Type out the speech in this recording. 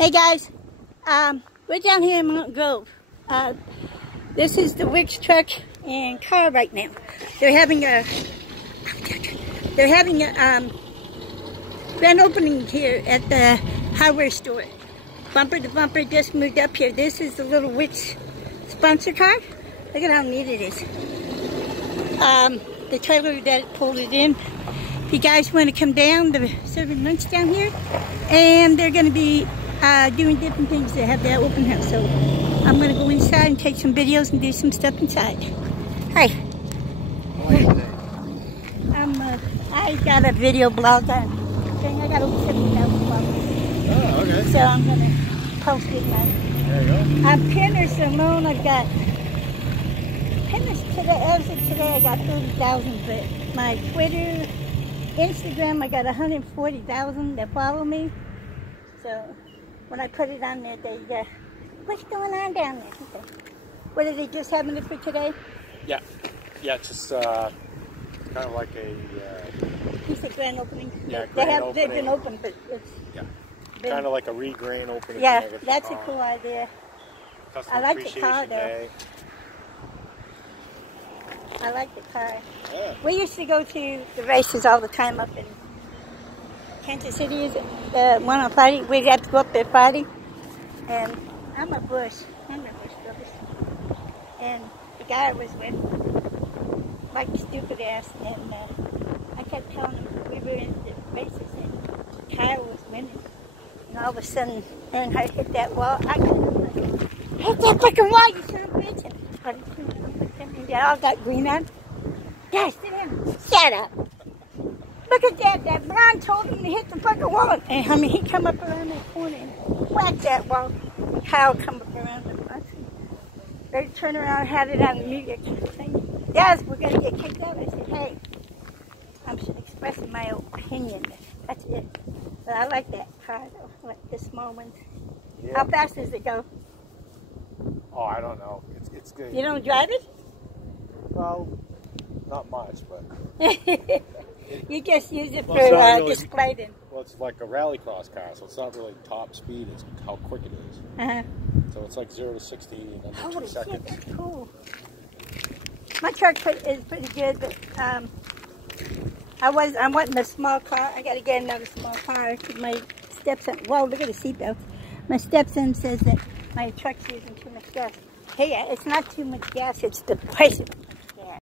Hey guys, we're down here in Mtgrove. This is the Wicks truck and car right now. They're having a grand opening here at the hardware store. Bumper to Bumper just moved up here. This is the little Wicks sponsor car. Look at how neat it is. The trailer that pulled it in. If you guys want to come down, they're serving lunch down here, and they're going to be doing different things. They have that open house, so I'm going to go inside and take some videos and do some stuff inside. Hi. I got a video blog on. I got over 70,000 followers. Oh, okay. So I'm going to post it now. There you go. On Pinners alone, I've got Pinners today. As of today, I got 30,000. But my Twitter, Instagram, I got 140,000 that follow me. So when I put it on there, they what's going on down there? What, are they just having it for today? Yeah, it's just kind of like a. It's a grand opening. Yeah, They've been open, but it's kind of like a re-grand opening. Yeah, that's a cool idea. Customer I like the car though. Day. I like the car. Yeah. We used to go to the races all the time up in Kansas City. Is the one on Friday? We'd have to go up there Friday. And I'm a Bush brothers. And the guy I was with, like stupid ass, and I kept telling him we were in the races and Kyle was winning. And all of a sudden, then I hit that wall. I couldn't hit that fucking wall, you son of a bitch. And they all got green on. Guys, sit down. Shut up. Look at that. That blonde told him to hit the fucking wall. And I mean, he come up around that corner and whacked that wall. Kyle come up around the bus. They turned around and had it on the music thing. Yes, we're going to get kicked out. I said, hey, I'm expressing my opinion. That's it. But I like that car, though, like the small ones. Yeah. How fast does it go? Oh, I don't know. It's good. You don't drive it? Well, not much, but. You just use it for really, displaying. Well, it's like a rallycross car, so it's not really top speed. It's how quick it is. Uh-huh. So it's like 0 to 60 in under 2 seconds. Shit, that's cool. My truck is pretty good, but I'm wanting a small car. I got to get another small car because my stepson. Whoa, look at the seatbelt. My stepson says that my truck's using too much gas. Hey, it's not too much gas. It's the price of